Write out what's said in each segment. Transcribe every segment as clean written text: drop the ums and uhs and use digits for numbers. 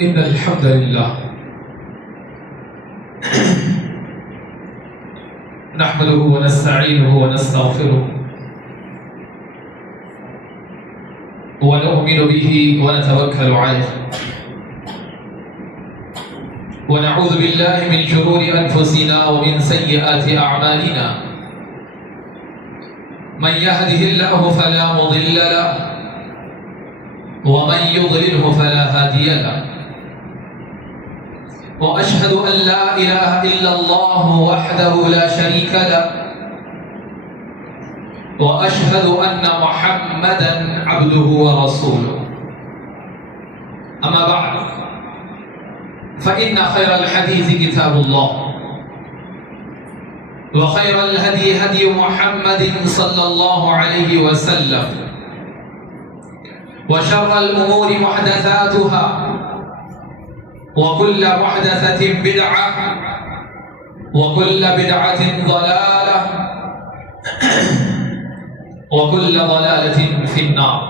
إن الحمد لله نحمده ونستعينه ونستغفره ونؤمن به ونتوكل عليه ونعوذ بالله من شرور أنفسنا ومن سيئات أعمالنا من يهده الله فلا مضل له ومن يضلله فلا هادي له وأشهد أن لا إله إلا الله وحده لا شريك له وأشهد أن محمدا عبده ورسوله أما بعد فإن خير الحديث كتاب الله وخير الهدي هدي محمد صلى الله عليه وسلم وشر الأمور محدثاتها وكل محدثة بدعة وكل بدعة ضلالة وكل ضلالة في النار.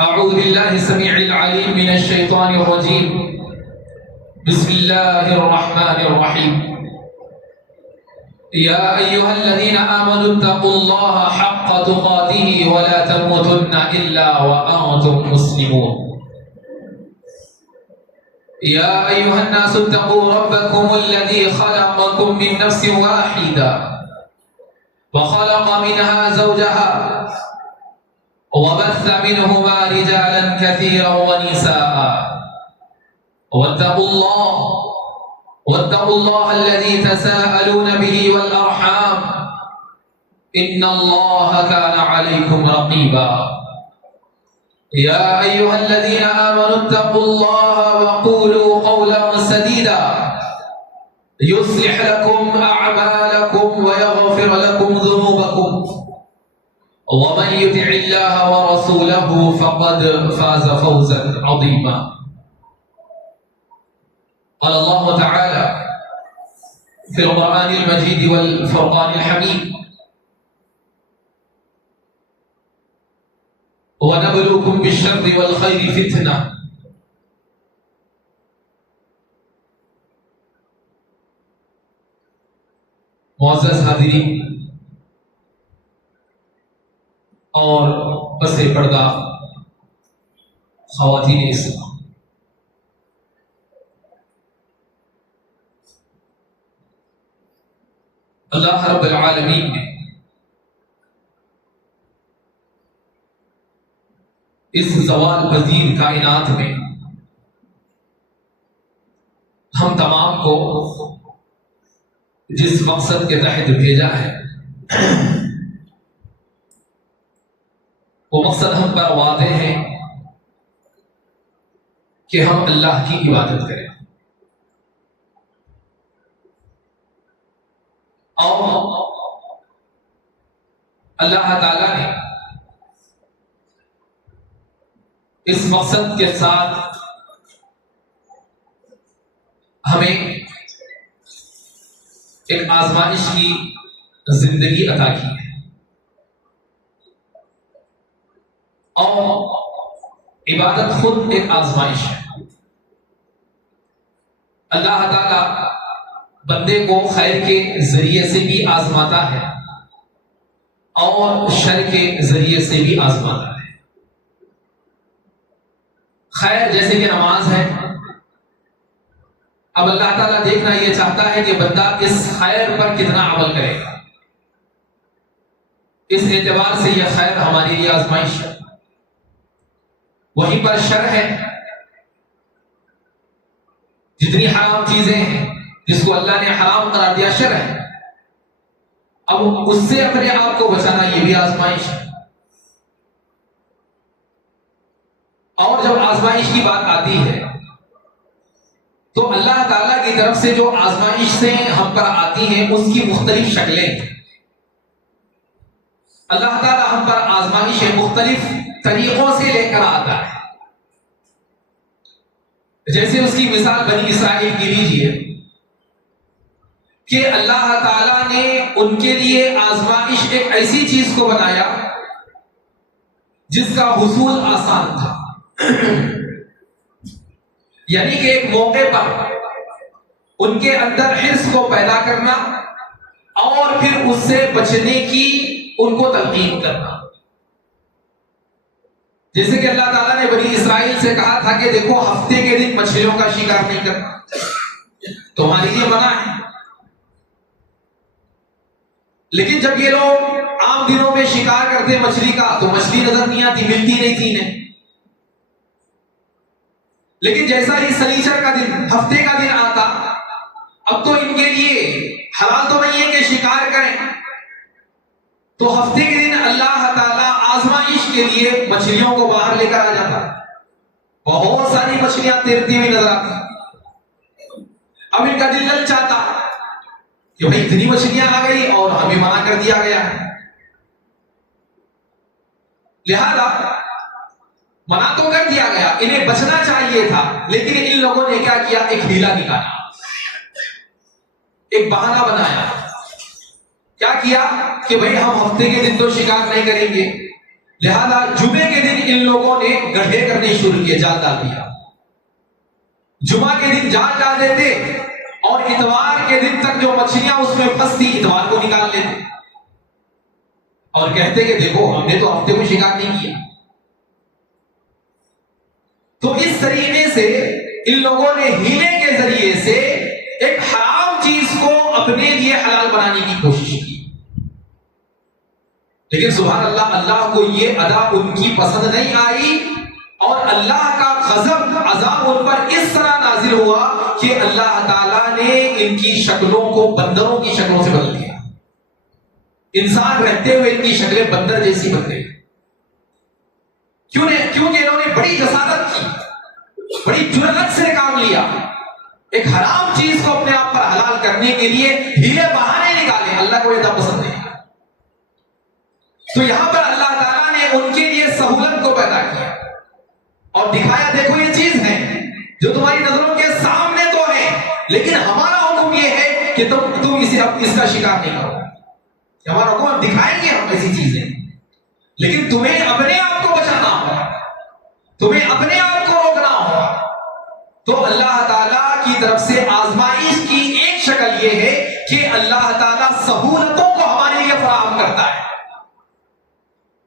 أعوذ بالله السميع العليم من الشيطان الرجيم. بسم الله الرحمن الرحيم. يا أيها الذين آمنوا اتقوا الله حق تقاته ولا تموتن إلا وأنتم مسلمون. يا أيها الناس اتقوا ربكم الذي خلقكم من نفس واحدة وخلق منها زوجها وبث منهما رجالا كثيرا ونساء واتقوا الله الذي تساءلون به والأرحام إن الله كان عليكم رقيبا. يا أيها الذين آمنوا اتقوا الله وقولوا قولا سديدا يصلح لكم أعمالكم ويغفر لكم ذنوبكم ومن يطع الله ورسوله فقد فاز فوزا عظيما. قال الله تعالى في القرآن المجيد والفرقان الحميد وَنَبْلُوكُمْ بِالشَّرِّ وَالْخَيْرِ فِتْنَةً. معزز حاضرین اور پس پردہ خواتین اسلام، اللہ رب العالمین نے اس زوال پذیر کائنات میں ہم تمام کو جس مقصد کے تحت بھیجا ہے وہ مقصد ہم پر واضح ہے کہ ہم اللہ کی عبادت کریں اور اللہ تعالی نے اس مقصد کے ساتھ ہمیں ایک آزمائش کی زندگی عطا کی ہے اور عبادت خود ایک آزمائش ہے. اللہ تعالی بندے کو خیر کے ذریعے سے بھی آزماتا ہے اور شر کے ذریعے سے بھی آزماتا ہے. خیر جیسے کہ نماز ہے، اب اللہ تعالیٰ دیکھنا یہ چاہتا ہے کہ بندہ اس خیر پر کتنا عمل کرے گا. اس اعتبار سے یہ خیر ہمارے لیے آزمائش ہے. وہیں پر شر ہے، جتنی حرام چیزیں ہیں جس کو اللہ نے حرام قرار دیا شر ہے، اب اس سے اپنے آپ کو بچانا یہ بھی آزمائش ہے. اور جب آزمائش کی بات آتی ہے تو اللہ تعالیٰ کی طرف سے جو آزمائش سے ہم پر آتی ہیں اس کی مختلف شکلیں ہیں. اللہ تعالیٰ ہم پر آزمائش مختلف طریقوں سے لے کر آتا ہے. جیسے اس کی مثال بنی اسرائیل کی لیجیے کہ اللہ تعالیٰ نے ان کے لیے آزمائش ایک ایسی چیز کو بنایا جس کا حصول آسان تھا. یعنی کہ ایک موقع پر ان کے اندر حرص کو پیدا کرنا اور پھر اس سے بچنے کی ان کو تلقین کرنا. جیسے کہ اللہ تعالیٰ نے بنی اسرائیل سے کہا تھا کہ دیکھو ہفتے کے دن مچھلیوں کا شکار نہیں کرنا، تمہارے لیے منع ہے. لیکن جب یہ لوگ عام دنوں میں شکار کرتے مچھلی کا تو مچھلی نظر نہیں آتی، ملتی نہیں تھی انہیں. لیکن جیسا ہی سنیچر کا دن، ہفتے کا دن آتا، اب تو ان کے لیے حلال تو نہیں ہے کہ شکار کریں، تو ہفتے کے دن اللہ تعالیٰ آزمائش کے لیے مچھلیوں کو باہر لے کر آ جاتا. بہت ساری مچھلیاں تیرتی ہوئی نظر آتی. اب ان کا دل لل چاہتا کہ بھائی اتنی مچھلیاں آ گئی اور ہمیں منع کر دیا گیا ہے، لہذا منع تو کر دیا گیا، انہیں بچنا چاہیے تھا. لیکن ان لوگوں نے کیا کیا؟ ایک ہیلا نکالا، ایک بہانہ بنایا. کیا کیا کہ بھئی ہم ہفتے کے دن تو شکار نہیں کریں گے، لہذا جمعے کے دن ان لوگوں نے گڈھے کرنے شروع کیے، جال ڈال دیا. جمعہ کے دن جال ڈال دیتے اور اتوار کے دن تک جو مچھلیاں اس میں پھنستی اتوار کو نکال لیتے اور کہتے کہ دیکھو ہم نے تو ہفتے کو شکار نہیں کیا. تو اس طریقے سے ان لوگوں نے ہیلے کے ذریعے سے ایک حرام چیز کو اپنے لیے حلال بنانے کی کوشش کی. لیکن سبحان اللہ، اللہ کو یہ ادا ان کی پسند نہیں آئی اور اللہ کا غضب، عذاب ان پر اس طرح نازل ہوا کہ اللہ تعالیٰ نے ان کی شکلوں کو بندروں کی شکلوں سے بدل دیا. انسان رہتے ہوئے ان کی شکلیں بندر جیسی بن گئی. کیونکہ انہوں نے بڑی جسارت کی، بڑی جرأت سے کام لیا، ایک حرام چیز کو اپنے آپ پر حلال کرنے کے لیے ہیلے بہانے نکالے. اللہ کو یہ پسند نہیں. تو یہاں پر اللہ تعالیٰ نے ان کے لیے سہولت کو پیدا کیا اور دکھایا دیکھو یہ چیز ہے جو تمہاری نظروں کے سامنے تو ہے، لیکن ہمارا حکم یہ ہے کہ تم اس کا شکار نہیں کرو. ہمارا حکم دکھائیں گے ہم ایسی چیزیں، لیکن تمہیں اپنے آپ کو بچانا ہوگا، تمہیں اپنے آپ کو روکنا ہوگا. تو اللہ تعالیٰ کی طرف سے آزمائش کی ایک شکل یہ ہے کہ اللہ تعالیٰ سہولتوں کو ہمارے لیے فراہم کرتا ہے.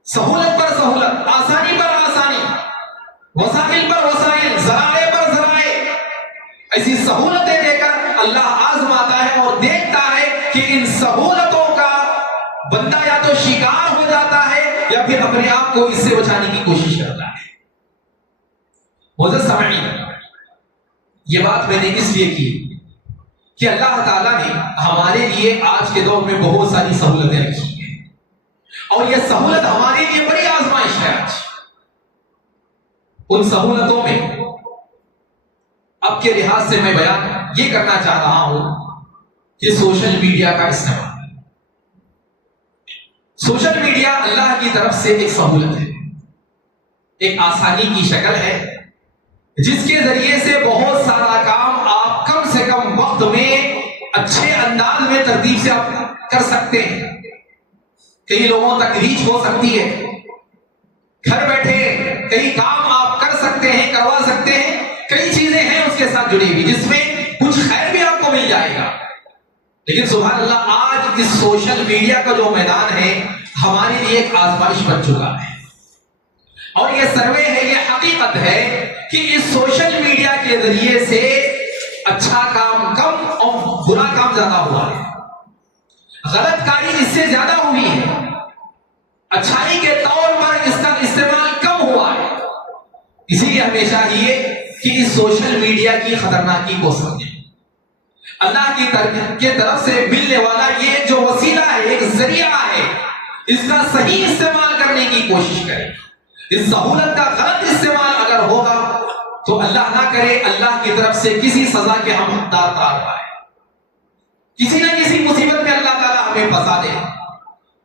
سہولت پر سہولت، آسانی پر آسانی، وسائل پر وسائل، ذرائع پر ذرائع، ایسی سہولتیں دے کر اللہ آزماتا ہے اور دیکھتا ہے کہ ان سہولتوں کا بندہ یا تو شکار ہو جاتا ہے یا پھر اپنے آپ کو اس سے بچانے کی کوشش کرتا ہے. معزز سامعین، یہ بات میں نے اس لیے کی کہ اللہ تعالیٰ نے ہمارے لیے آج کے دور میں بہت ساری سہولتیں رکھی ہیں اور یہ سہولت ہمارے لیے بڑی آزمائش ہے. آج ان سہولتوں میں اب کے لحاظ سے میں بیان یہ کرنا چاہ رہا ہوں کہ سوشل میڈیا کا استعمال. سوشل میڈیا اللہ کی طرف سے ایک سہولت ہے، ایک آسانی کی شکل ہے جس کے ذریعے سے بہت سارا کام آپ کم سے کم وقت میں اچھے انداز میں ترتیب سے آپ کر سکتے ہیں. کئی لوگوں تک ریچ ہو سکتی ہے، گھر بیٹھے کئی کام آپ کر سکتے ہیں، کروا سکتے ہیں. کئی چیزیں ہیں اس کے ساتھ جڑی ہوئی جس میں کچھ خیر بھی آپ کو مل جائے گا. لیکن سبحان اللہ، آج اس سوشل میڈیا کا جو میدان ہے ہمارے لیے ایک آزمائش بن چکا ہے اور یہ سروے ہے، یہ حقیقت ہے کہ اس سوشل میڈیا کے ذریعے سے اچھا کام کم اور برا کام زیادہ ہوا ہے. غلط کاری اس سے زیادہ ہوئی ہے، اچھائی کے طور پر اس کا استعمال کم ہوا ہے. اسی لیے ہمیں چاہیے کہ اس سوشل میڈیا کی خطرناکی کو سمجھیں. اللہ کی طرف سے ملنے والا یہ جو وسیلہ ہے، ایک ذریعہ ہے، اس کا صحیح استعمال کرنے کی کوشش کریں. اس سہولت کا غلط استعمال اگر ہوگا تو اللہ نہ کرے اللہ کی طرف سے کسی سزا کے ہم حقدار قرار پائے، کسی نہ کسی مصیبت میں اللہ تعالیٰ ہمیں پھنسا دے،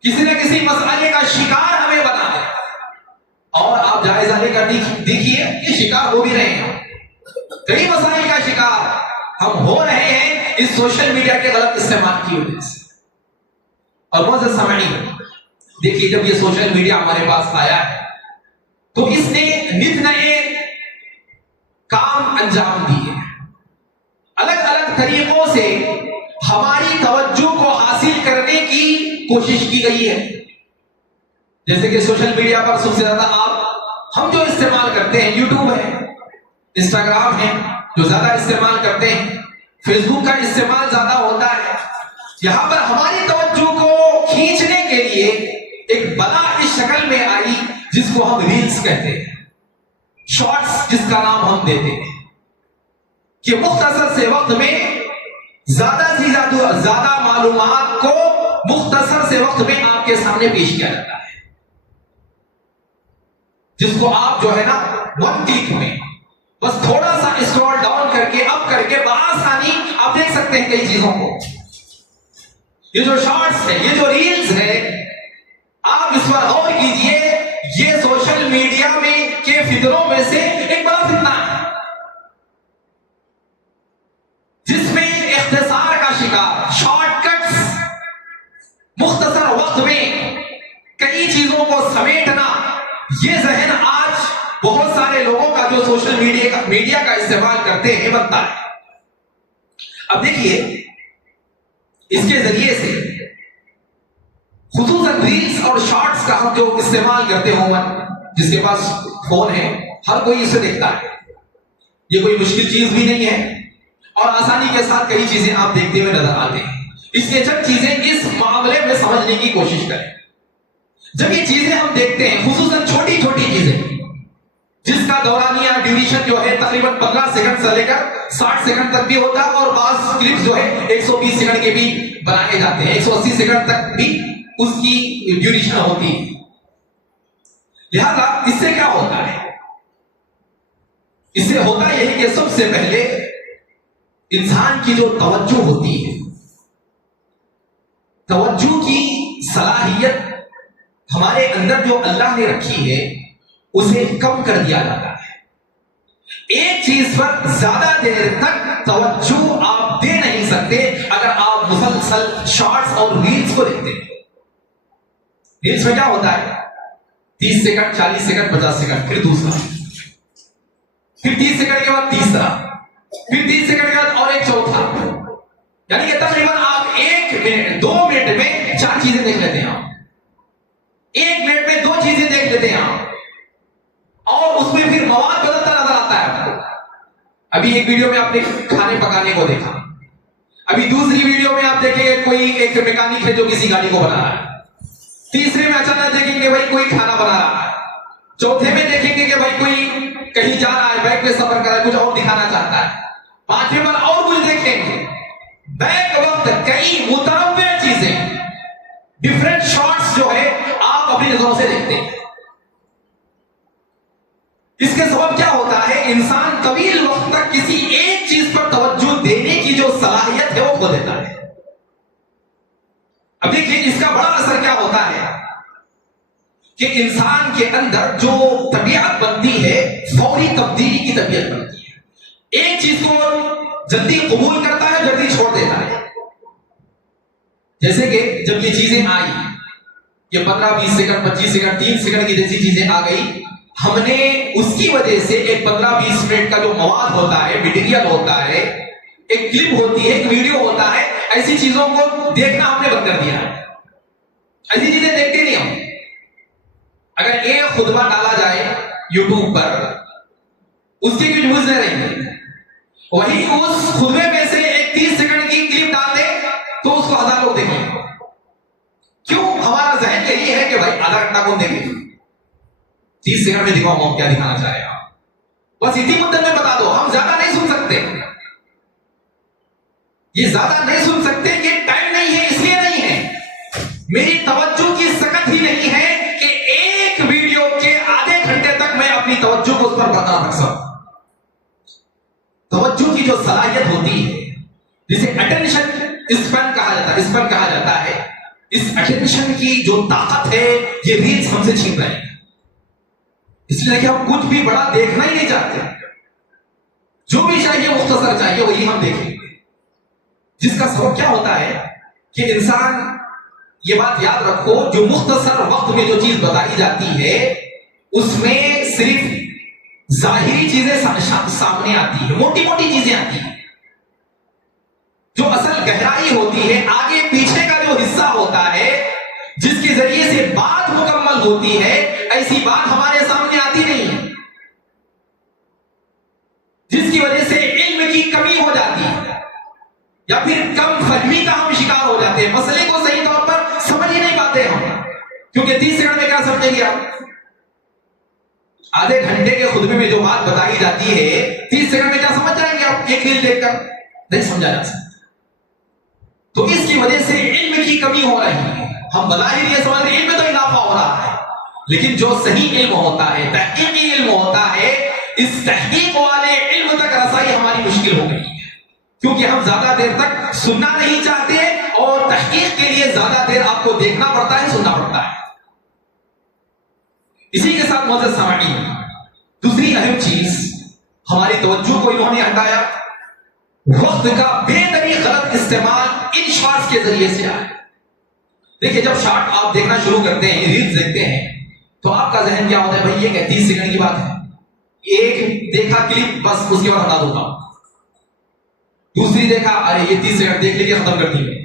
کسی نہ کسی مسئلے کا شکار ہمیں بنا دے. اور آپ جائزہ لے کر دیکھیے، یہ شکار ہو بھی رہے ہیں، کئی مسائل کا شکار ہم ہو رہے ہیں اس سوشل میڈیا کے غلط استعمال کی وجہ سے. اور معزز سامعین، دیکھیے جب یہ سوشل میڈیا ہمارے پاس آیا ہے تو اس نے نت نئے انجام دیے. الگ الگ طریقوں سے ہماری توجہ کو حاصل کرنے کی کوشش کی گئی ہے. جیسے کہ سوشل میڈیا پر سب سے زیادہ ہم جو استعمال کرتے ہیں یوٹیوب ہے, انسٹاگرام ہے جو زیادہ استعمال کرتے ہیں, فیس بک کا استعمال زیادہ ہوتا ہے. یہاں پر ہماری توجہ کو کھینچنے کے لیے ایک بلا اس شکل میں آئی جس کو ہم ریلز کہتے ہیں, شارٹس جس کا نام ہم دیتے ہیں, کہ مختصر سے وقت میں زیادہ سے زیادہ معلومات کو مختصر سے وقت میں آپ کے سامنے پیش کیا جاتا ہے, جس کو آپ جو ہے نا ون کلک میں بس تھوڑا سا اسکرول ڈاؤن کر کے اپ کر کے بآسانی آپ دیکھ سکتے ہیں کئی چیزوں کو. یہ جو شارٹس ہے, یہ جو ریلز ہے, آپ اس پر غور کیجئے, یہ سوشل میڈیا میں کے فتنوں میں سے ایک بڑا فتنہ ہے, جس میں اختصار کا شکار, شارٹ کٹس, مختصر وقت میں کئی چیزوں کو سمیٹنا, یہ ذہن آج بہت سارے لوگوں کا جو سوشل میڈیا کا استعمال کرتے ہیں بنتا ہے. اب دیکھیے, اس کے ذریعے سے خصوصاً ریلز اور شارٹس کا ہم جو استعمال کرتے ہوں, جس کے پاس فون ہے ہر کوئی اسے دیکھتا ہے. یہ کوئی مشکل چیز بھی نہیں ہے اور آسانی کے ساتھ کئی چیزیں آپ دیکھتے ہوئے نظر آتے ہیں. اس لیے چند چیزیں اس معاملے میں سمجھنے کی کوشش کریں. جب یہ چیزیں ہم دیکھتے ہیں, خصوصاً چھوٹی چھوٹی چیزیں جس کا دورانیہ ڈیوریشن جو ہے تقریباً 15 سیکنڈ سے لے کر 60 سیکنڈ تک بھی ہوتا ہے, اور بعض کلپس جو ہے 120 سیکنڈ کے بھی بنائے جاتے ہیں, 180 سیکنڈ تک بھی اس کی ڈیوریشن ہوتی ہے. لہذا اس سے کیا ہوتا ہے؟ اس سے ہوتا یہ ہے کہ سب سے پہلے انسان کی جو توجہ ہوتی ہے, توجہ کی صلاحیت ہمارے اندر جو اللہ نے رکھی ہے اسے کم کر دیا جاتا ہے. ایک چیز پر زیادہ دیر تک توجہ آپ دے نہیں سکتے اگر آپ مسلسل شارٹس اور ریلز کو دیکھتے ہیں. ریلز میں کیا ہوتا ہے, 30 سیکنڈ, 40 سیکنڈ, 50 سیکنڈ, پھر دوسرا, پھر 30 سیکنڈ کے بعد تیسرا, پھر 30 سیکنڈ کے بعد اور ایک چوتھا, یعنی کہ تقریباً آپ 1 منٹ 2 منٹ میں 4 چیزیں دیکھ لیتے ہیں, 1 منٹ میں 2 چیزیں دیکھ لیتے ہیں, اور اس میں پھر مواد بدلتا نظر آتا ہے آپ کو. ابھی ایک ویڈیو میں آپ نے کھانے پکانے کو دیکھا, ابھی دوسری ویڈیو میں آپ دیکھیں گے کوئی ایک میکینک ہے جو کسی گاڑی کو بنا رہا ہے, تیسرے میں اچانک دیکھیں گے بھائی کوئی کھانا بنا رہا ہے, چوتھے میں دیکھیں گے کہ بھائی کوئی کہیں جا رہا ہے, بائک پہ سفر کر رہا ہے, کچھ اور دکھانا چاہتا ہے, 5ویں پر اور کچھ دیکھیں گے. بیک وقت کئی متنوع چیزیں, ڈفرینٹ شارٹس جو ہے آپ اپنی نظروں سے دیکھتے ہیں. اس کے سبب کیا ہوتا ہے, انسان طویل وقت تک کسی ایک چیز پر توجہ دینے کی جو صلاحیت ہے وہ کھو دیتا ہے. اب دیکھیے اس کا بڑا اثر کیا ہوتا ہے کہ انسان کے اندر جو طبیعت بنتی ہے فوری تبدیلی کی طبیعت بنتی ہے. ایک چیز کو جلدی قبول کرتا ہے, جلدی چھوڑ دیتا ہے. جیسے کہ جب یہ چیزیں آئی, یہ 15-20 سیکنڈ 25 سیکنڈ 3 سیکنڈ کی جیسی چیزیں آ گئی, ہم نے اس کی وجہ سے ایک 15-20 منٹ کا جو مواد ہوتا ہے, مٹیریل ہوتا ہے, ایک کلپ ہوتی ہے, ایک ویڈیو ہوتا ہے, ایسی چیزوں کو دیکھنا ہم نے بند کر دیا ہے. ایسی چیزیں دیکھتے نہیں ہم. اگر ایک خطبہ ڈالا جائے یوٹیوب پر, اس کی کچھ ویوز نہیں رہیں گے, وہی اس خطبے میں سے ایک 30 سیکنڈ کی کلپ ڈال دے تو اس کو 1000 لوگ دیکھیں گے. کیوں؟ ہمارا ذہن یہی ہے کہ بھائی آدھا گھنٹہ کون دیکھے, 30 سیکنڈ میں دکھاؤں گا کیا دکھانا چاہ رہے ہیں آپ, بس اسی مدت میں بتا دو. ہم زیادہ نہیں سن سکتے, یہ زیادہ نہیں سن سکتے, یہ ٹائم نہیں ہے, اس لیے نہیں ہے. میری توجہ کی سکت ہی نہیں ہے کہ ایک ویڈیو کے آدھے گھنٹے تک میں اپنی توجہ کو اس پر برقرار رکھ سکوں. توجہ کی جو صلاحیت ہوتی ہے جسے اٹینشن اسپین کہا جاتا ہے, اس اٹینشن کی جو طاقت ہے یہ ریلز ہم سے چھین رہے ہیں. اس لیے کہ ہم کچھ بھی بڑا دیکھنا ہی نہیں چاہتے, جو بھی چاہیے مختصر چاہیے وہی ہم دیکھیں گے. جس کا سبب کیا ہوتا ہے کہ انسان, یہ بات یاد رکھو, جو مختصر وقت میں جو چیز بتائی جاتی ہے اس میں صرف ظاہری چیزیں سامنے آتی ہیں، موٹی موٹی چیزیں آتی ہیں، جو اصل گہرائی ہوتی ہے، آگے پیچھے کا جو حصہ ہوتا ہے جس کے ذریعے سے بات مکمل ہوتی ہے، ایسی بات ہمارے سامنے آتی نہیں ہے، جس کی وجہ سے علم کی کمی ہو جاتی ہے یا پھر کم فہمی کا ہم شکار ہو جاتے ہیں، مسئلے کو صحیح طور پر سمجھ ہی نہیں پاتے ہم، کیونکہ 30 سیکنڈ میں کیا سمجھیں گے آپ؟ آدھے گھنٹے کے خطبے میں جو بات بتائی جاتی ہے 30 سیکنڈ میں کیا سمجھ جائیں گے آپ؟ ایک ریل دیکھ کر نہیں سمجھا جا سکتا۔ تو اس کی وجہ سے علم کی کمی ہو رہی ہے، ہم بظاہر یہ سمجھ رہے ہیں علم میں تو اضافہ ہو رہا ہے، لیکن جو صحیح علم ہوتا ہے، تحقیقی علم ہوتا ہے، اس تحقیق والے علم تک رسائی ہماری مشکل ہو گئی ہے، کیونکہ ہم زیادہ دیر تک سننا نہیں چاہتے اور تحقیق کے لیے زیادہ دیر آپ کو دیکھنا پڑتا ہے، سننا پڑتا ہے۔ اسی کے ساتھ معزز سامعین، دوسری اہم چیز ہماری توجہ کو انہوں نے ہٹایا، وقت کا بے طریق غلط استعمال ان شارٹس کے ذریعے سے آیا۔ دیکھیں جب شارٹ آپ دیکھنا شروع کرتے ہیں، ریلز دیکھتے ہیں، تو آپ کا ذہن کیا ہوتا ہے؟ بھائی یہ کہ 30 سیکنڈ کی بات ہے، ایک دیکھا کلپ بس اس کے بعد ہٹا دوں گا، دوسری دیکھا ارے یہ 30 سیکنڈ دیکھ لیجیے ختم کر دی میں،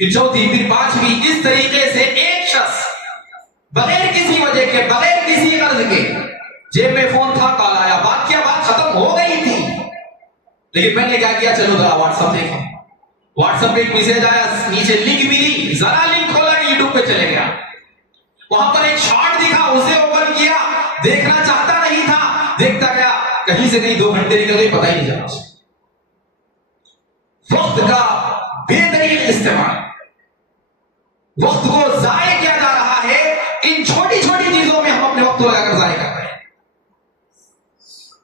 پھر چوتھی، پھر پانچویں، اس طریقے سے ایک شخص بغیر کسی وجہ کے، بغیر کسی غرض کے، جیب میں فون تھا، کال آیا، بات کیا، بات ختم ہو گئی تھی، لیکن میں نے کیا کیا؟ چلو ذرا واٹس ایپ دیکھا، واٹس ایپ پہ ایک میسج آیا، نیچے لنک ملی، ذرا لنک کھولا کہ یوٹیوب پہ چلے گیا، وہاں پر ایک شارٹ دکھا، اسے اوپن کیا، دیکھنا چاہتا نہیں تھا، دیکھتا گیا، کہیں سے کہیں 2 گھنٹے نکل گئے پتہ ہی نہیں چلا۔ وقت کا بے طریق استعمال، وقت کو ضائع کیا جا رہا ہے، ان چھوٹی چھوٹی چیزوں میں ہم اپنے وقت کو لگا کر ضائع کر رہے ہیں۔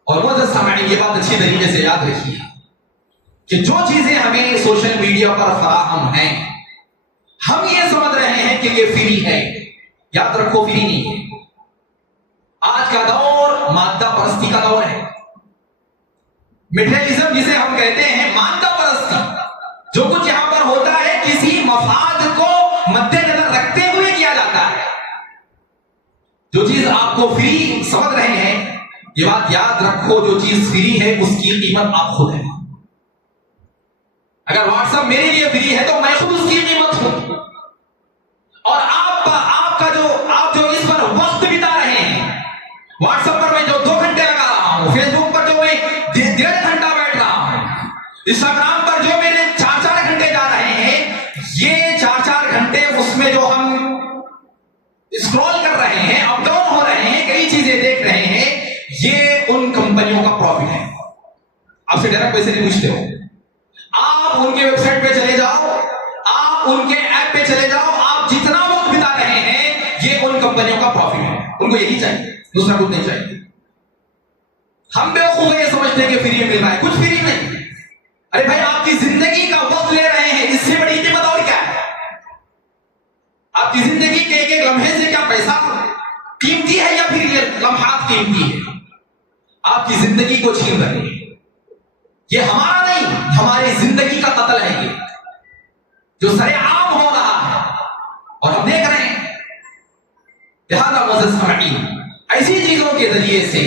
اور معزز سامعین، یہ بات اچھی طریقے سے یاد رکھیے کہ جو چیزیں ہمیں سوشل میڈیا پر فراہم ہیں، ہم یہ سمجھ رہے ہیں کہ یہ فری ہے، یاد رکھو فری نہیں ہے۔ آج کا دور مادہ پرستی کا دور ہے، میٹیریلزم جسے ہم کہتے ہیں، مادہ پرستی، جو کچھ یہاں پر ہوتا ہے کسی مفاد کو مد نظر رکھتے ہوئے کیا جاتا ہے۔ جو چیز آپ کو فری سمجھ رہے ہیں، یہ بات یاد رکھو، جو چیز فری ہے اس کی قیمت آپ خود ہے۔ اگر واٹس ایپ میرے لیے فری ہے تو میں خود اس کی قیمت ہوں، اور آپ جو اس پر وقت بتا رہے ہیں، واٹس ایپ پر میں جو 2 گھنٹے لگا رہا ہوں، فیس بک پر جو میں 1.5 گھنٹہ بیٹھ رہا ہوں، انسٹاگرام پر جو میرے 4 گھنٹے جا رہے ہیں، یہ 4 گھنٹے اس میں جو ہم اسکرول کر رہے ہیں، اپ ڈاؤن ہو رہے ہیں، کئی چیزیں دیکھ رہے ہیں، یہ ان کمپنیوں کا پروفٹ ہے۔ آپ سے ڈائریکٹ پیسے نہیں پوچھتے ہو، آپ ان کے ویب سائٹ پہ چلے جاؤ، آپ ان کے ایپ پہ چلے جاؤ، آپ جتنا وقت بتا رہے ہیں یہ ان کمپنیوں کا پروفٹ ہے، ان کو یہی چاہیے، دوسرا کچھ نہیں چاہیے۔ ہم بیوقوف یہ سمجھتے ہیں کہ فری مل رہا ہے، کچھ فری نہیں۔ ارے بھائی آپ کی زندگی کا وقت لے رہے ہیں، اس سے بڑی قیمت اور کیا ہے؟ آپ کی زندگی کے ایک ایک لمحے سے کیا پیسہ قیمتی ہے یا پھر یہ لمحات قیمتی ہے؟ آپ کی زندگی کو چھین رہے ہیں، یہ ہمارا نہیں، ہماری زندگی کا قتل ہے یہ، جو سر عام ہو رہا ہے اور ہم دیکھ رہے ہیں۔ لہذا معزز سامعین، ایسی چیزوں کے ذریعے سے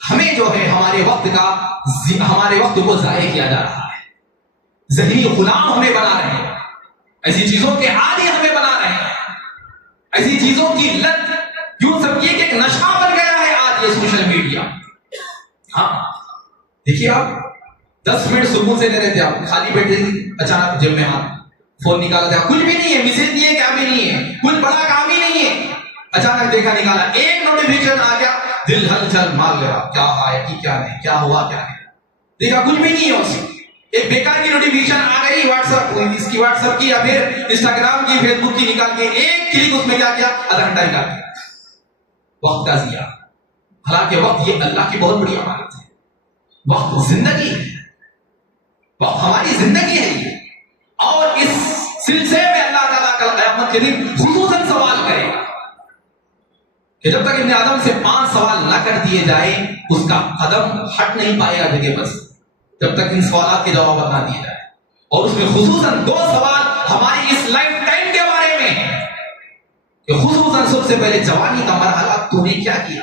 ہمیں جو ہے ہمارے وقت کو ضائع کیا جا رہا ہے، ذہنی غلام ہمیں بنا رہے ہیں، ایسی چیزوں کے عادی ہمیں بنا رہے ہیں، ایسی چیزوں کی لت، یوں سمجھیے کہ ایک نشہ بن گیا ہے آج یہ سوشل میڈیا۔ ہاں دیکھیے، آپ 10 منٹ سکون سے لے رہے تھے، آپ خالی بیٹھے تھے، اچانک جیب میں ہاتھ، فون نکالا تھا، کچھ بھی نہیں ہے، میسج نہیں ہے، کیا بھی نہیں ہے، کچھ بڑا کام ہی نہیں ہے، اچانک دیکھا، نکالا، ایک نوٹیفیکیشن آ گیا، دل ہلچل مار لے رہا، کیا آیا کہ کیا نہیں، کیا ہوا کیا نہیں، دیکھا کچھ بھی نہیں ہے اس میں، ایک بیکار کی نوٹیفیکیشن آ گئی، واٹس ایپ اس کی، واٹس ایپ کی یا پھر انسٹاگرام کی، فیس بک کی، نکال کے ایک کلک اس میں کیا کیا، آدھا گھنٹہ نکال کے وقت کا ضیاع۔ حالانکہ وقت یہ اللہ کی بہت بڑی امانت ہے، وقت زندگی ہے، وقت ہماری زندگی ہے یہ، اور اس سلسلے میں اللہ تعالیٰ کل قیامت کے دن خصوصاً سوال کرے گا کہ جب تک ابن آدم سے 5 سوال نہ کر دیے جائیں اس کا قدم ہٹ نہیں پائے گا جگہ پر، جب تک ان سوالات کے جواب نہ دیے جائیں، اور اس میں خصوصاً 2 سوال ہماری اس لائف ٹائم کے بارے میں ہیں، کہ خصوصاً سب سے پہلے جوانی کا مرحلہ تو نے کیا کیا،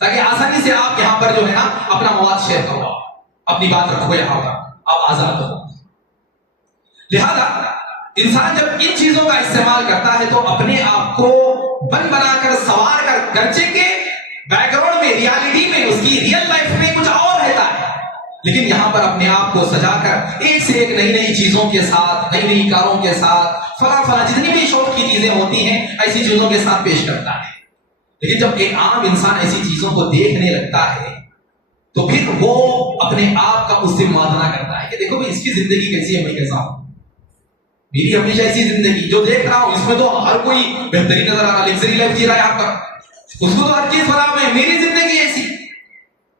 تاکہ آسانی سے آپ یہاں پر جو ہے نا اپنا مواد شیئر کرو، اپنی بات رکھو یہاں پر، آپ آزاد ہو۔ لہذا انسان جب ان چیزوں کا استعمال کرتا ہے تو اپنے آپ کو بنا کر سوار کر، گرچہ کے بیک گراؤنڈ میں، ریالٹی میں، اس کی ریئل لائف میں کچھ اور رہتا ہے، لیکن یہاں پر اپنے آپ کو سجا کر ایک سے ایک نئی نئی چیزوں کے ساتھ، نئی نئی کاروں کے ساتھ، فلاں جتنی بھی شوق کی چیزیں ہوتی ہیں ایسی چیزوں کے ساتھ پیش کرتا ہے۔ لیکن جب ایک عام انسان ایسی چیزوں کو دیکھنے لگتا ہے تو پھر وہ اپنے آپ کا اس سے موازنہ کرتا ہے کہ دیکھو بھائی اس کی زندگی کیسی ہے، میں کیسا ہوں، میری ہمیشہ ایسی زندگی جو دیکھ رہا ہوں اس میں تو ہر کوئی بہترین نظر آ رہا ہے، لگژری لائف جی رہا ہے یہاں پر، اس کو تو ہر چیز فراہم ہے، میری زندگی ایسی۔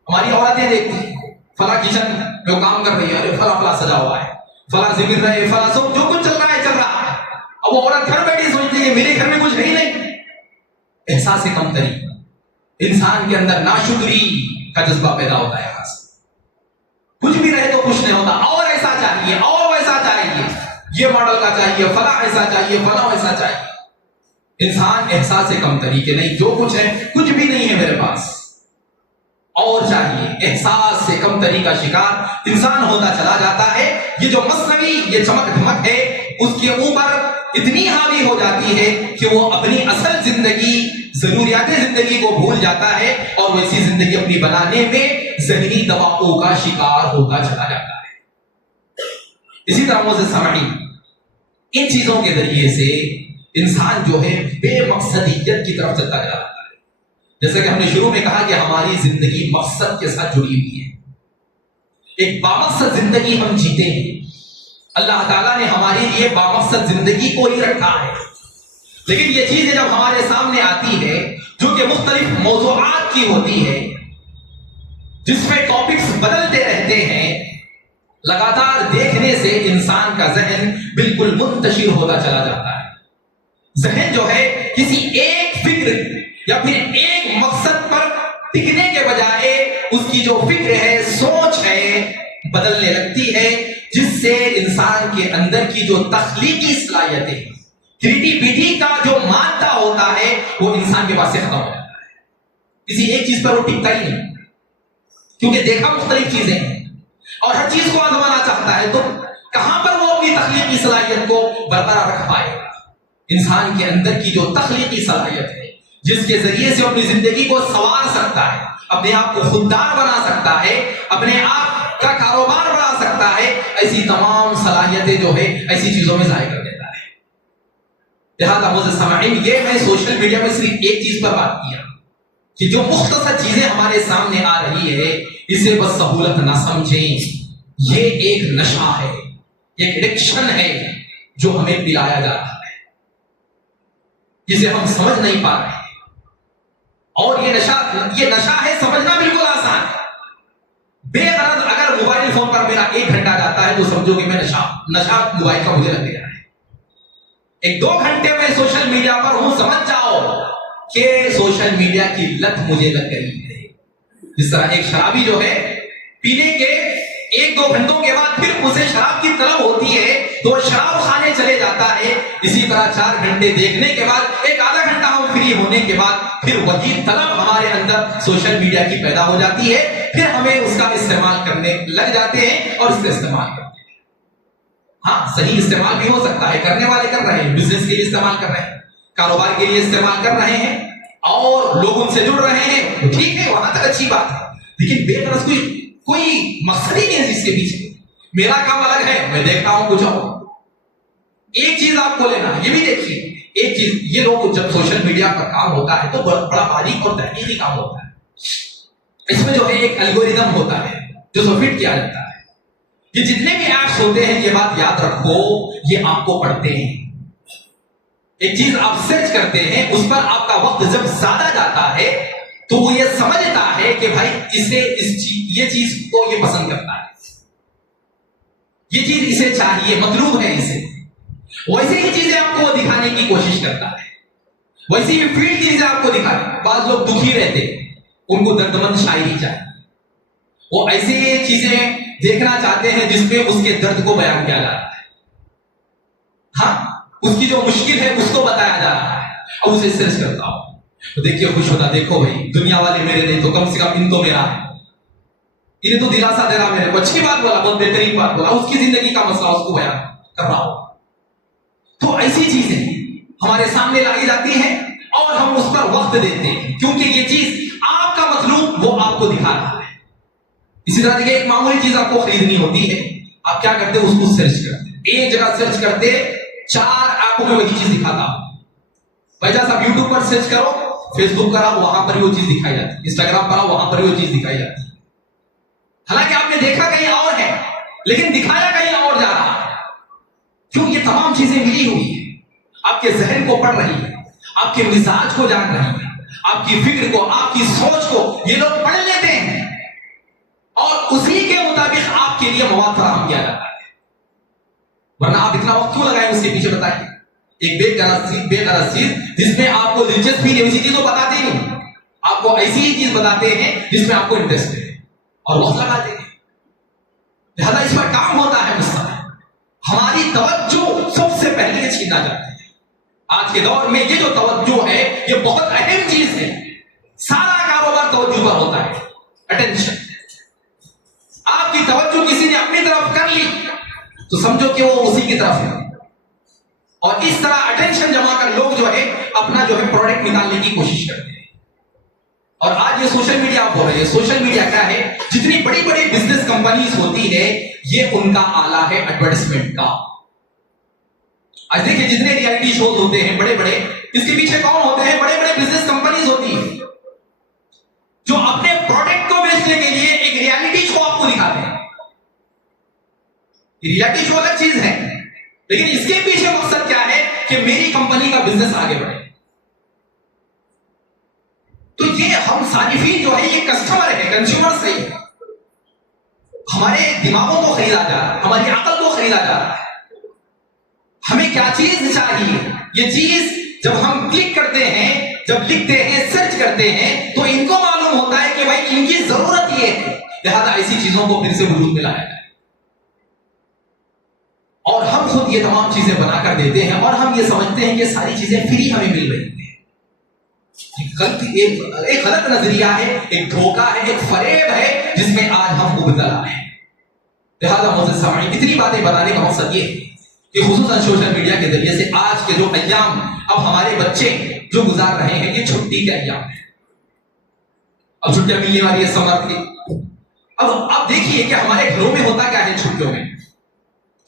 ہماری عورتیں دیکھتی ہیں فلاں کچن میں وہ کام کر رہی ہے، ارے فلاں سجا ہوا ہے، فلاں سے مل رہے، فلاں سب جو کچھ چل رہا ہے چل رہا ہے، اب وہ عورت گھر بیٹھی سوچتی ہے میرے گھر میں کچھ نہیں۔ احساس کمتری، انسان کے اندر ناشکری کا جذبہ پیدا ہوتا ہے، کچھ بھی رہے تو خوش نہیں ہوتا، اور ایسا چاہیے، اور ویسا چاہیے، یہ ماڈل کا چاہیے، فلاں ایسا چاہیے، فلاں ویسا چاہیے۔ انسان احساس کمتری کہ نہیں، جو کچھ ہے کچھ بھی نہیں ہے میرے پاس، اور چاہیے، احساس سے کمتری کا شکار انسان ہوتا چلا جاتا ہے۔ یہ جو مصنوعی یہ چمک دھمک ہے اس کے اوپر اتنی حاوی ہو جاتی ہے کہ وہ اپنی اصل زندگی، ضروریات زندگی کو بھول جاتا ہے اور ویسی زندگی اپنی بنانے میں ذہنی دباؤ کا شکار ہوتا چلا جاتا ہے۔ اسی طرح معزز سامعین، ان چیزوں کے ذریعے سے انسان جو ہے بے مقصدیت کی طرف چلتا جا رہا ہے۔ جیسا کہ ہم نے شروع میں کہا کہ ہماری زندگی مقصد کے ساتھ جڑی ہوئی ہے، ایک بامقصد زندگی ہم جیتے ہیں۔ اللہ تعالیٰ نے ہمارے لیے بامقصد زندگی کو ہی رکھا ہے، لیکن یہ چیزیں جب ہمارے سامنے آتی ہے جو کہ مختلف موضوعات کی ہوتی ہے، جس میں ٹاپکس بدلتے رہتے ہیں، لگاتار دیکھنے سے انسان کا ذہن بالکل منتشر ہوتا چلا جاتا ہے۔ ذہن جو ہے کسی ایک فکر یا پھر ایک مقصد پر ٹکنے کے بجائے اس کی جو فکر ہے، سوچ ہے، بدلنے لگتی ہے، جس سے انسان کے اندر کی جو تخلیقی صلاحیتیں، کریٹیویٹی کا جو مادہ ہوتا ہے وہ انسان کے پاس سے ختم ہو جاتا ہے۔ کسی ایک چیز پر وہ ٹکتا ہی نہیں، کیونکہ دیکھا مختلف چیزیں ہیں اور ہر چیز کو آزمانا چاہتا ہے، تو کہاں پر وہ اپنی تخلیقی صلاحیت کو برقرار رکھ پائے گا؟ انسان کے اندر کی جو تخلیقی صلاحیت ہے، جس کے ذریعے سے اپنی زندگی کو سنوار سکتا ہے، اپنے آپ کو خوددار بنا سکتا ہے، اپنے آپ کا کاروبار بنا سکتا ہے، ایسی تمام صلاحیتیں جو ہے ایسی چیزوں میں ضائع کر دیتا ہے۔ لہٰذا معزز سامعین، یہ میں سوشل میڈیا میں صرف ایک چیز پر بات کیا کہ جو مختصر چیزیں ہمارے سامنے آ رہی ہے اسے بس سہولت نہ سمجھیں، یہ ایک نشہ ہے، ایک ایڈکشن ہے جو ہمیں پلایا جا رہا ہے، جسے ہم سمجھ نہیں پا رہے ہیں۔ اور یہ نشہ ہے، سمجھنا بالکل آسان ہے۔ بے غرض اگر موبائل فون پر میرا 1 گھنٹہ جاتا ہے تو سمجھو کہ میں نشہ موبائل کا مجھے لگ گیا ہے۔ 1-2 گھنٹے میں سوشل میڈیا پر ہوں، سمجھ جاؤ کہ سوشل میڈیا کی لت مجھے لگ گئی ہے۔ جس طرح ایک شرابی جو ہے پینے کے 1-2 گھنٹوں کے بعد پھر اسے شراب کی طلب ہوتی ہے تو شراب خانے چلے جاتا ہے، اسی طرح 4 گھنٹے دیکھنے کے بعد 1 آدھا گھنٹہ ہم فری ہونے کے بعد پھر وہی طلب ہمارے اندر سوشل میڈیا کی پیدا ہو جاتی ہے، پھر ہمیں اس کا استعمال کرنے لگ جاتے ہیں اور اس کا استعمال کرتے ہیں۔ ہاں، صحیح استعمال بھی ہو سکتا ہے، کرنے والے کر رہے ہیں، بزنس کے لیے استعمال کر رہے ہیں، کاروبار کے لیے استعمال کر رہے ہیں اور لوگ ان سے جڑ رہے ہیں، ٹھیک ہے، وہاں تک اچھی بات ہے، لیکن بے غرض کوئی مقصد ہی نہیں ہے اس کے پیچھے۔ میرا کام الگ ہے، میں دیکھتا ہوں کچھ اور۔ ایک چیز آپ کو لینا، یہ بھی دیکھیے، ایک چیز، یہ لوگ جب سوشل میڈیا پر کام ہوتا ہے تو بڑا باریک اور تحقیقی کام ہوتا ہے۔ اس میں جو ہے ایک الگوریدم ہوتا ہے جو فٹ کیا جاتا ہے۔ یہ جتنے بھی ایپس ہوتے ہیں، یہ بات یاد رکھو، یہ آپ کو پڑھتے ہیں۔ ایک چیز آپ سرچ کرتے ہیں، اس پر آپ کا وقت جب زیادہ جاتا ہے تو وہ یہ سمجھتا ہے کہ بھائی یہ چیز کو یہ پسند کرتا ہے، یہ چیز اسے چاہیے، مطلوب ہے اسے، ویسے ہی چیزیں آپ کو دکھانے کی کوشش کرتا ہے، ویسی ہی فیلڈ چیزیں آپ کو دکھانے۔ بعض لوگ دکھی رہتے، ان کو دردمند شاعری چاہیے، وہ ایسی چیزیں دیکھنا چاہتے ہیں جس میں اس کے درد کو بیان کیا جا رہا ہے، ہاں، اس کی جو مشکل ہے اس کو بتایا جا رہا ہے، اور اسے سرچ کرتا ہوں۔ تو دیکھیے خوش ہوتا, دیکھو بھائی دنیا والے میرے نہیں تو کم سے کم ان تو میرا ہے, انہیں تو دلاسا دے رہا میرے کو, اچھی بات بولا, بہت بہترین بات بولا, اس کی زندگی کا مسئلہ اس کو بیان کر رہا ہو. تو ایسی چیزیں ہمارے سامنے لائی جاتی ہیں اور ہم اس پر وقت دیتے ہیں, کیونکہ یہ چیز آپ کا مطلوب وہ آپ کو دکھا رہا ہے. اسی طرح دیکھیں, ایک معمولی چیز آپ کو خریدنی ہوتی ہے, آپ کیا کرتے اس کو سرچ کرتے, ایک جگہ سرچ کرتے 4 ایپوں میں وہی چیز دکھاتا. بھائی جان صاحب یوٹیوب پر سرچ کرو, فیس بک پر آؤ وہاں پر بھی وہ چیز دکھائی جاتی ہے, انسٹاگرام پر آؤ وہاں پر بھی وہ چیز دکھائی جاتی ہے. حالانکہ آپ نے دیکھا کہیں اور ہے لیکن دکھایا کہیں اور جا رہا ہے. کیوں؟ یہ تمام چیزیں ملی ہوئی ہیں, آپ کے ذہن کو پڑھ رہی ہے, آپ کے مزاج کو جان رہی ہے, آپ کی فکر کو, آپ کی سوچ کو یہ لوگ پڑھ لیتے ہیں اور اسی کے مطابق آپ کے لیے مواد فراہم کیا جاتا ہے. ورنہ آپ اتنا وقت کیوں لگائیں اس کے پیچھے بتائیے. ایک بے غرض چیز جس میں آپ کو دلچسپی نہیں, اسی چیز کو بتاتے نہیں, آپ کو ایسی ہی چیز بتاتے ہیں جس میں آپ کو انٹرسٹ ہے اور وقت لگاتے ہیں. لہذا اس پر کام ہوتا ہے مستقل. ہماری توجہ سب سے پہلے یہ چھینا جاتی ہے. آج کے دور میں یہ جو توجہ ہے یہ بہت اہم چیز ہے. سارا کاروبار توجہ پر ہوتا ہے, اٹینشن. آپ کی توجہ کسی نے اپنی طرف کر لی تو سمجھو کہ وہ اسی کی طرف ہے, اور اس طرح اٹینشن جما کر لوگ جو ہے اپنا جو ہے پروڈکٹ نکالنے کی کوشش کرتے ہیں. اور آج یہ سوشل میڈیا آپ بول رہے ہیں, سوشل میڈیا کیا ہے, جتنی بڑی بڑی بزنس کمپنیز ہوتی ہے یہ ان کا آلہ ہے ایڈورٹائزمنٹ کا. آج دیکھیں جتنے ریئلٹی شوز ہوتے ہیں بڑے بڑے, اس کے پیچھے کون ہوتے ہیں, بڑے بڑے بزنس کمپنیز ہوتی ہیں جو اپنے پروڈکٹ کو بیچنے کے لیے ایک ریئلٹی شو آپ کو دکھاتے ہیں. ریئلٹی شو الگ چیز ہے لیکن اس کے پیچھے مقصد کیا ہے کہ میری کمپنی کا بزنس آگے بڑھے. تو یہ ہم صارفین جو ہے یہ کسٹمر ہے, کنزیومر سے ہمارے دماغوں کو خریدا جا رہا ہے, ہماری عقل کو خریدا جا رہا ہے. ہمیں کیا چیز چاہیے, یہ چیز جب ہم کلک کرتے ہیں, جب لکھتے ہیں, سرچ کرتے ہیں تو ان کو معلوم ہوتا ہے کہ بھائی ان کی ضرورت یہ ہے, لہذا ایسی چیزوں کو پھر سے وجود میں لایا جائے. اور ہم خود یہ تمام چیزیں بنا کر دیتے ہیں اور ہم یہ سمجھتے ہیں کہ ساری چیزیں فری ہمیں مل رہی ہیں. ایک غلط نظریہ ہے, ایک دھوکہ ہے, ایک فریب ہے جس میں آج ہم مبتلا ہیں. لہذا معزز سامعین, اتنی باتیں بتانے کا مقصد یہ ہے کہ خصوصاً سوشل میڈیا کے ذریعے سے آج کے جو ایام اب ہمارے بچے جو گزار رہے ہیں یہ چھٹی کے ایام ہیں. اب چھٹیاں ملنے والی ہے سمر کی. اب دیکھیے کہ ہمارے گھروں میں ہوتا کیا ہے چھٹیوں میں,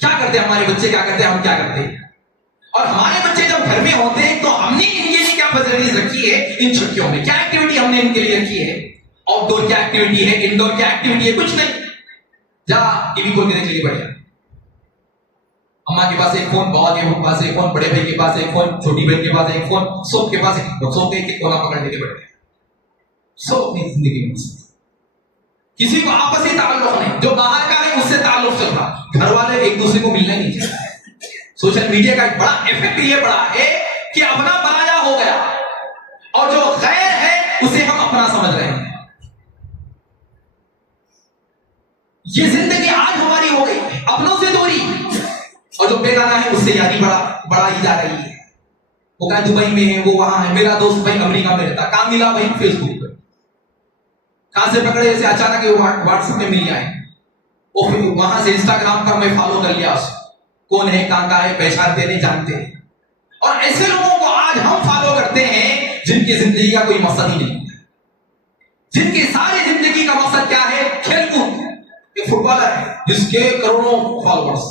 کیا کرتے ہیں ہمارے بچے, کیا کرتے ہیں ہم, کیا کرتے ہیں. اور ہمارے بچے جب گھر میں ہوتے ہیں تو ہم نے ان کے لیے کیا فیسلٹیز رکھی ہے ان چھٹیوں میں, کیا ایکٹیویٹی ہم نے ان کے لیے رکھی ہے. آؤٹ ڈور کیا ایکٹیویٹی ہے, انڈور کیا ایکٹیویٹی ہے, کچھ نہیں. جا ٹی وی کھول کے دیکھ لیجیے, بڑھیا. اماں کے پاس ایک فون, بابا کے پاس ایک فون, بڑے بھائی کے پاس ایک فون, چھوٹی بہن کے پاس ایک فون, سب کے پاس ایک فون, سب ایک کونا پکڑ لے کے بیٹھ گئے. سب اپنی زندگی میں کسی کو آپسی تعلق نہیں, جو باہر کا ہے اس سے تعلق چل رہا, گھر والے ایک دوسرے کو ملنا نہیں چاہتے. سوشل میڈیا کا ایک بڑا ایفیکٹ یہ پڑا ہے کہ اپنا پرایا ہو گیا اور جو غیر ہے اسے ہم اپنا سمجھ رہے ہیں. یہ زندگی آج ہماری ہو گئی اپنوں سے دوری, اور جو بیگانہ ہے اس سے یاری بڑا ہی جا رہی ہے. وہ کہا دبئی میں ہے, وہ وہاں ہے, میرا دوست بھائی امریکہ میں رہتا, کہاں ملا بھائی فیس بک پہ, کہاں سے پکڑے جیسے اچانک واٹس ایپ میں مل جائے, وہاں سے انسٹاگرام پر میں فالو کر لیا, کون ہے, کہاں کا ہے, پہچانتے نہیں, جانتے ہیں. اور ایسے لوگوں کو آج ہم فالو کرتے ہیں جن کی زندگی کا کوئی مقصد ہی نہیں, جن کی ساری زندگی کا مقصد کیا ہے, کھیل کود. ایک فٹ بالر ہے جس کے کروڑوں فالوورز,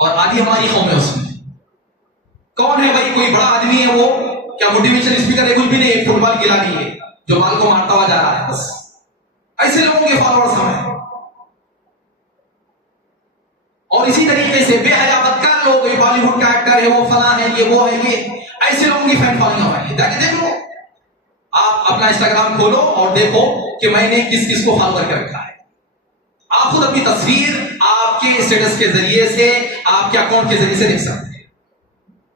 اور آدھی ہماری قوم ہے اس میں. کون ہے بھائی, کوئی بڑا آدمی ہے, وہ کیا موٹیویشن اسپیکر ہے, کچھ بھی نہیں, ایک فٹ بال کھلاڑی ہے جو بال کو مارتا ہوا جا رہا ہے, بس. ایسے لوگوں کے فالوورز ہم ہیں. اور اسی طریقے سے بے حیا بدکار لوگ, یہ بالی ووڈ کا ایکٹر ہے, وہ فلاں ہے, یہ وہ ہے, یہ ایسے لوگوں کی فین فالوئنگ ہماری ہے. دیکھ لو, آپ اپنا انسٹاگرام کھولو اور دیکھو کہ میں نے کس کس کو فالو کر کے رکھا ہے. آپ خود اپنی تصویر آپ کے اسٹیٹس کے ذریعے سے, آپ کے اکاؤنٹ کے ذریعے سے دیکھ سکتے ہیں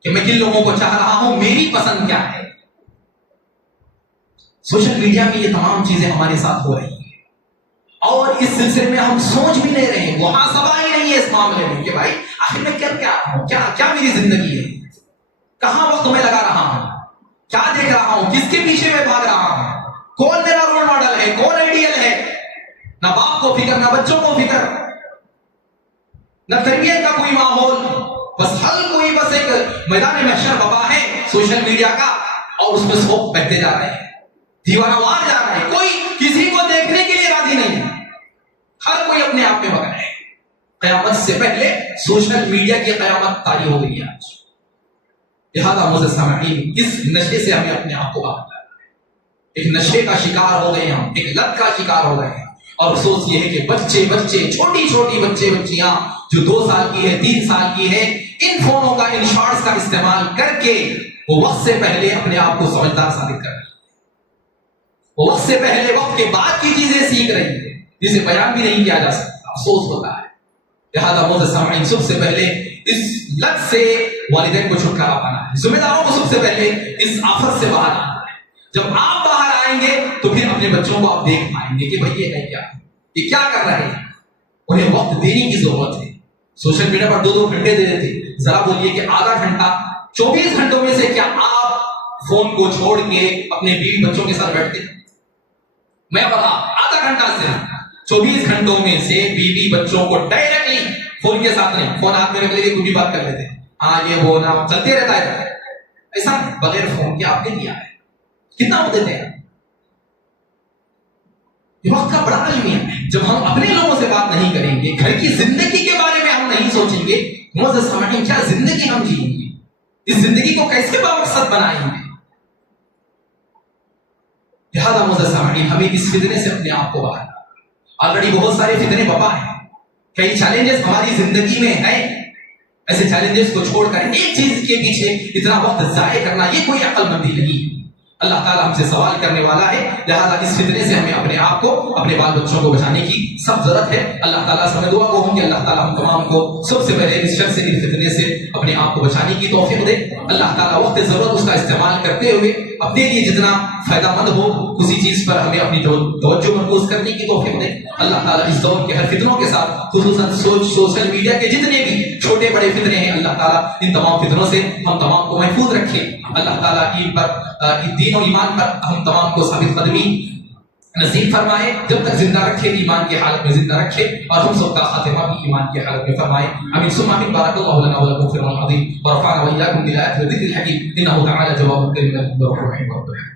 کہ میں کن لوگوں کو چاہ رہا ہوں, میری پسند کیا ہے. سوشل میڈیا میں یہ تمام چیزیں ہمارے ساتھ ہو رہی ہیں اور اس سلسلے میں ہم سوچ بھی نہیں رہے, وہاں سوال ہی نہیں ہے اس معاملے میں کہ بھائی آخر میں کیا رہا ہوں, کیا میری زندگی ہے, کہاں وقت میں لگا رہا ہوں. کیا دیکھ رہا ہوں, کس کے پیچھے میں بھاگ رہا ہوں, کون میرا رول ماڈل ہے, کون آئیڈیل ہے. نہ باپ کو فکر, نہ بچوں کو فکر, نہ تربیت کا کوئی ماحول, بس بس ایک میدان محشر وبا ہے سوشل میڈیا کا, اور اس میں سب بہتے جا رہے ہیں, دیوانہ وار جا رہے ہیں, کوئی کسی کو دیکھنے کے لیے راضی نہیں ہے, ہر کوئی اپنے آپ میں مگن ہے. قیامت سے پہلے سوشل میڈیا کی قیامت طاری ہو گئی ہے آج. لہذا معزز سامعین, اس نشے سے ہمیں اپنے آپ کو باہر لانا ہے. ایک نشے کا شکار ہو گئے ہم, ایک لت کا شکار ہو گئے ہیں, اور افسوس یہ ہے کہ بچے چھوٹی چھوٹی بچیاں جو 2 سال کی ہے, 3 سال کی ہے, ان فونوں کا, ان شارٹس کا استعمال کر کے وہ وقت سے پہلے اپنے آپ کو سمجھدار ثابت کر رہی ہے, وہ وقت سے پہلے وقت کے بعد کی چیزیں سیکھ رہی ہے جسے بیان بھی نہیں کیا جا سکتا. افسوس ہوتا ہے. لہذا معزز سامعین, سب سے پہلے اس لت سے والدین کو چھٹکارا پانا ہے, ذمہ داروں کو سب سے پہلے اس آفت سے باہر آنا ہے. جب آپ باہر آئیں گے تو پھر اپنے بچوں کو آپ دیکھ پائیں گے کہ بھائی یہ ہے کیا, یہ کیا کر رہے ہیں. انہیں وقت دینے کی ضرورت ہے. سوشل میڈیا پر 2 گھنٹے دے دیتے, ذرا بولیے کہ آدھا گھنٹہ 24 گھنٹوں میں سے کیا آپ فون کو چھوڑ کے اپنے بیوی بچوں کے ساتھ بیٹھتے ہیں؟ میں بتا, آدھا گھنٹہ سے 24 گھنٹوں میں سے بیوی بچوں کو ڈائریکٹلی فون کے ساتھ نہیں, فون ہاتھ میں رکھ لے کے کچھ بھی بات کر لیتے ہیں, ہاں یہ وہ نا چلتے رہتا ہے. ایسا بغیر فون کے آپ نے دیا ہے, کتنا وہ دیتے ہیں. یہ وقت کا بڑا المیہ ہے. جب ہم اپنے لوگوں سے بات نہیں کریں گے, گھر کی زندگی کے بارے میں ہم نہیں سوچیں گے, معزز سامعین کیا زندگی ہم جئیں گے, اس زندگی کو کیسے بامقصد بنائیں گے. لہذا معزز سامعین ہمیں اس فتنے سے اپنے آپ کو باہر, آلریڈی بہت سارے فتنے وبا ہیں, کئی چیلنجز ہماری زندگی میں ہیں. ایسے چیلنجز کو چھوڑ کر ایک چیز کے پیچھے اتنا وقت ضائع کرنا یہ کوئی عقل مندی نہیں ہے. اللہ تعالیٰ ہم سے سوال کرنے والا ہے, لہذا اس فتنے سے ہمیں اپنے آپ کو, اپنے بال بچوں کو بچانے کی سب ضرورت ہے. اللہ تعالیٰ سے میں دعا کو ہوں کہ اللہ تعالیٰ ہم تمام کو سب سے پہلے اس شر سے, اس فتنے سے اپنے آپ کو بچانے کی توفیق دے. اللہ تعالیٰ وقت ضرورت اس کا استعمال کرتے ہوئے اپنے لیے جتنا فائدہ مند ہو اسی چیز پر ہمیں اپنی توجہ مرکوز کرنے کی توفیق دے. اللہ تعالیٰ اس دور کے ہر فتنوں کے ساتھ, خصوصاً سوشل میڈیا کے جتنے بھی چھوٹے بڑے فتنے ہیں, اللہ تعالیٰ ان تمام فتنوں سے ہم تمام کو محفوظ رکھے. اللہ تعالیٰ ان پر, دین و ایمان پر ہم تمام کو ثابت قدمی نصیب فرمائے, جب تک زندہ رکھے ایمان کی حالت میں زندہ رکھے, اور ہم سب کا خاتمہ بھی ایمان کی حالت میں فرمائے. آمین ثم آمین. بارک اللہ لنا ولکم فی القرآن العظیم ورفعنا وإياكم بالآيات والذکر الحکیم انہ تعالی جواب الکریم الرحیم.